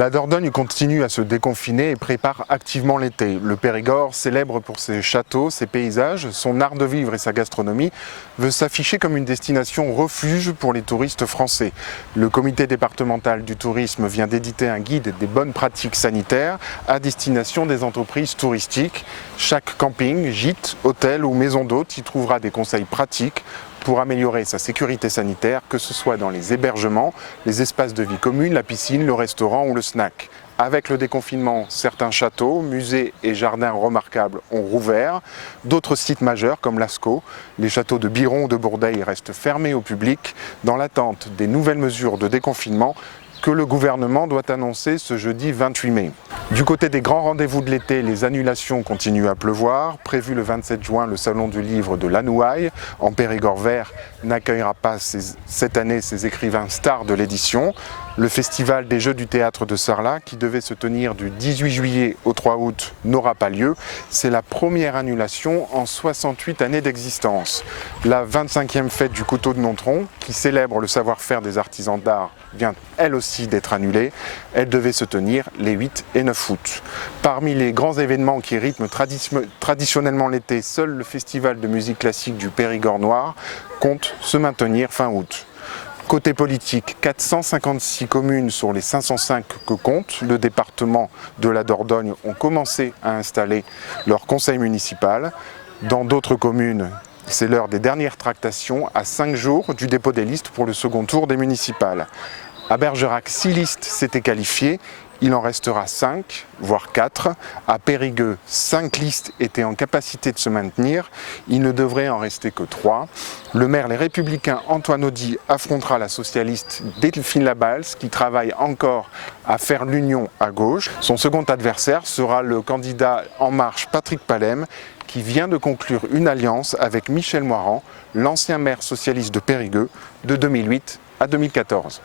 La Dordogne continue à se déconfiner et prépare activement l'été. Le Périgord, célèbre pour ses châteaux, ses paysages, son art de vivre et sa gastronomie, veut s'afficher comme une destination refuge pour les touristes français. Le comité départemental du tourisme vient d'éditer un guide des bonnes pratiques sanitaires à destination des entreprises touristiques. Chaque camping, gîte, hôtel ou maison d'hôte y trouvera des conseils pratiques pour améliorer sa sécurité sanitaire, que ce soit dans les hébergements, les espaces de vie commune, la piscine, le restaurant ou le snack. Avec le déconfinement, certains châteaux, musées et jardins remarquables ont rouvert. D'autres sites majeurs comme Lascaux, les châteaux de Biron ou de Bourdeil restent fermés au public dans l'attente des nouvelles mesures de déconfinement que le gouvernement doit annoncer ce jeudi 28 mai. Du côté des grands rendez-vous de l'été, les annulations continuent à pleuvoir. Prévu le 27 juin, le Salon du Livre de Lanouaille, en Périgord vert, n'accueillera pas cette année ses écrivains stars de l'édition. Le Festival des Jeux du Théâtre de Sarlat, qui devait se tenir du 18 juillet au 3 août, n'aura pas lieu. C'est la première annulation en 68 années d'existence. La 25e fête du couteau de Nontron, qui célèbre le savoir-faire des artisans d'art, vient elle aussi d'être annulée. Elle devait se tenir les 8 et 9 août. Parmi les grands événements qui rythment traditionnellement l'été, seul le Festival de musique classique du Périgord noir compte se maintenir fin août. Côté politique, 456 communes sur les 505 que compte le département de la Dordogne ont commencé à installer leur conseil municipal. Dans d'autres communes, c'est l'heure des dernières tractations à 5 jours du dépôt des listes pour le second tour des municipales. À Bergerac, 6 listes s'étaient qualifiées. Il en restera 5, voire 4. À Périgueux, 5 listes étaient en capacité de se maintenir. Il ne devrait en rester que 3. Le maire Les Républicains Antoine Audy affrontera la socialiste Delphine Labalse, qui travaille encore à faire l'union à gauche. Son second adversaire sera le candidat En Marche Patrick Palem, qui vient de conclure une alliance avec Michel Moirand, l'ancien maire socialiste de Périgueux, de 2008 à 2014.